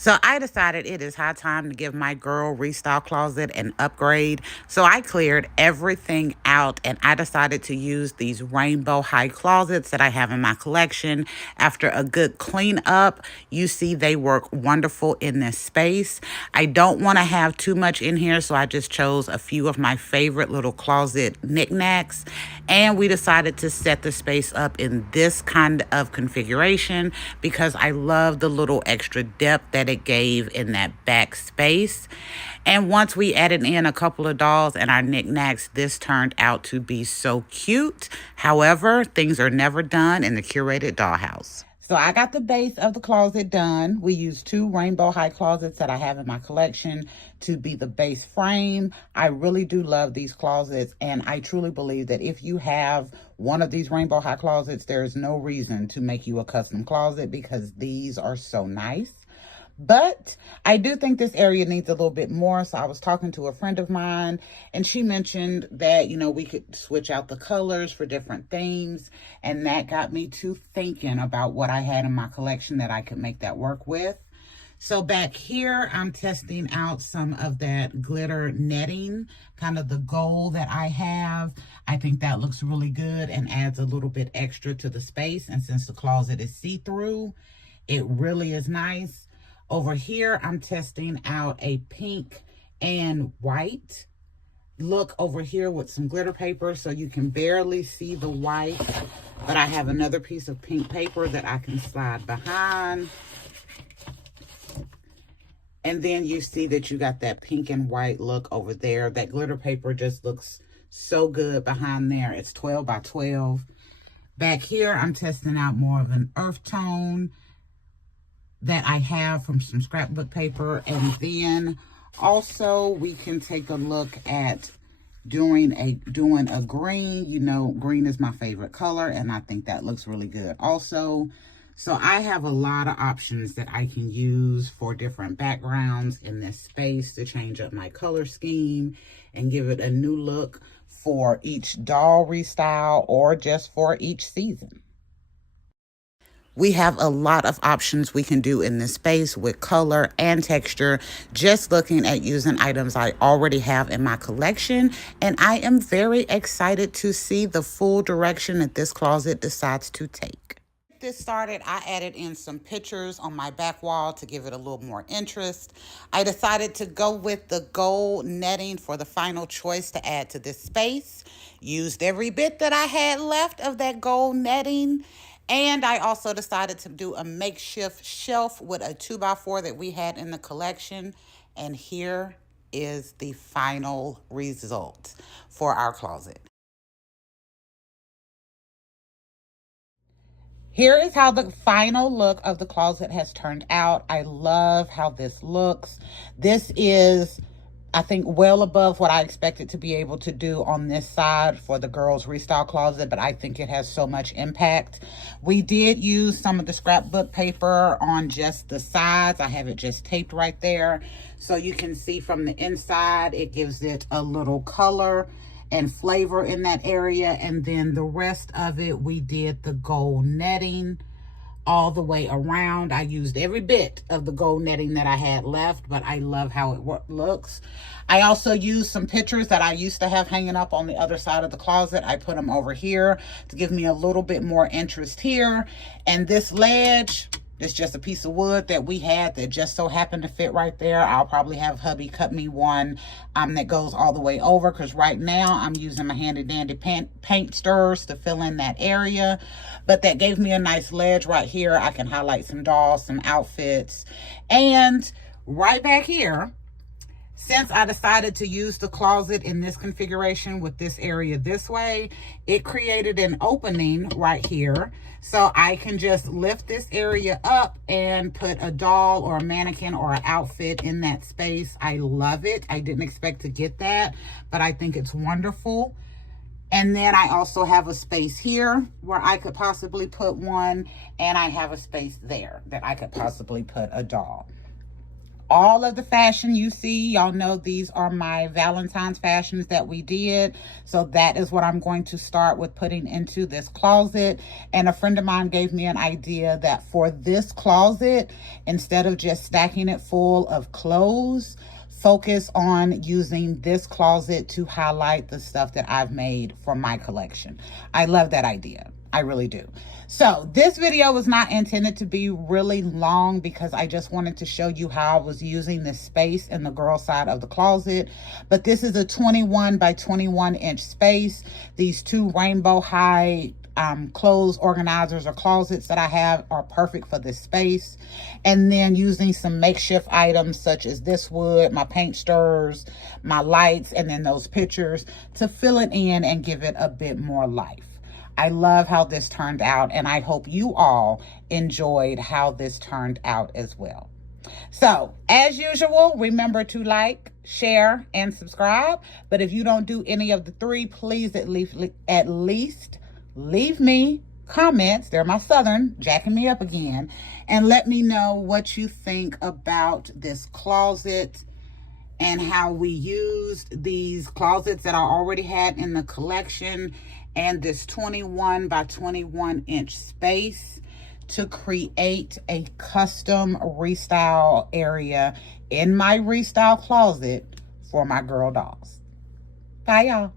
So I decided it is high time to give my girl Restyle Closet an upgrade. So I cleared everything out and I decided to use these rainbow high closets that I have in my collection. After a good clean up, you see they work wonderful in this space. I don't want to have too much in here, so I just chose a few of my favorite little closet knickknacks. And we decided to set the space up in this kind of configuration because I love the little extra depth that it gave in that back space. And once we added in a couple of dolls and our knickknacks, this turned out to be so cute. However, things are never done in the curated dollhouse. So I got the base of the closet done. We used 2 rainbow high closets that I have in my collection to be the base frame. I really do love these closets, and I truly believe that if you have one of these rainbow high closets, there is no reason to make you a custom closet because these are so nice. But I do think this area needs a little bit more. So I was talking to a friend of mine and she mentioned that, we could switch out the colors for different themes. And that got me to thinking about what I had in my collection that I could make that work with. So back here, I'm testing out some of that glitter netting, kind of the gold that I have. I think that looks really good and adds a little bit extra to the space. And since the closet is see-through, it really is nice. Over here, I'm testing out a pink and white look over here with some glitter paper so you can barely see the white. But I have another piece of pink paper that I can slide behind. And then you see that you got that pink and white look over there. That glitter paper just looks so good behind there. It's 12 by 12. Back here, I'm testing out more of an earth tone that I have from some scrapbook paper. And then also we can take a look at doing a green. Green is my favorite color and I think that looks really good also. So I have a lot of options that I can use for different backgrounds in this space to change up my color scheme and give it a new look for each doll restyle or just for each season. We have a lot of options we can do in this space with color and texture, just looking at using items I already have in my collection. And I am very excited to see the full direction that this closet decides to take. This started, I added in some pictures on my back wall to give it a little more interest. I decided to go with the gold netting for the final choice to add to this space. Used every bit that I had left of that gold netting. And I also decided to do a makeshift shelf with a 2x4 that we had in the collection. And here is the final result for our closet. Here is how the final look of the closet has turned out. I love how this looks. This is, I think, well above what I expected to be able to do on this side for the girls restyle closet, but I think it has so much impact. We did use some of the scrapbook paper on just the sides. I have it just taped right there. So you can see from the inside, it gives it a little color and flavor in that area. And then the rest of it, we did the gold netting all the way around. I used every bit of the gold netting that I had left, but I love how it looks. I also used some pictures that I used to have hanging up on the other side of the closet. I put them over here to give me a little bit more interest here. And this ledge, it's just a piece of wood that we had that just so happened to fit right there. I'll probably have hubby cut me one that goes all the way over, because right now I'm using my handy dandy paint stirrers to fill in that area. But that gave me a nice ledge right here. I can highlight some dolls, some outfits. And right back here, since I decided to use the closet in this configuration with this area this way, it created an opening right here. So I can just lift this area up and put a doll or a mannequin or an outfit in that space. I love it. I didn't expect to get that, but I think it's wonderful. And then I also have a space here where I could possibly put one, and I have a space there that I could possibly put a doll. all of the fashion you see. Y'all know these are my Valentine's fashions that we did. So that is what I'm going to start with putting into this closet. And a friend of mine gave me an idea that for this closet, instead of just stacking it full of clothes, focus on using this closet to highlight the stuff that I've made for my collection. I love that idea. I really do. So this video was not intended to be really long because I just wanted to show you how I was using this space in the girl side of the closet. But this is a 21 by 21 inch space. These two rainbow high clothes organizers or closets that I have are perfect for this space. And then using some makeshift items such as this wood, my paint stirrers, my lights, and then those pictures to fill it in and give it a bit more life. I love how this turned out, and I hope you all enjoyed how this turned out as well. So, as usual, remember to like, share, and subscribe. But if you don't do any of the three, please at least leave me comments. They're my Southern, jacking me up again. And let me know what you think about this closet and how we used these closets that I already had in the collection and this 21 by 21 inch space to create a custom restyle area in my restyle closet for my girl dolls. Bye, y'all.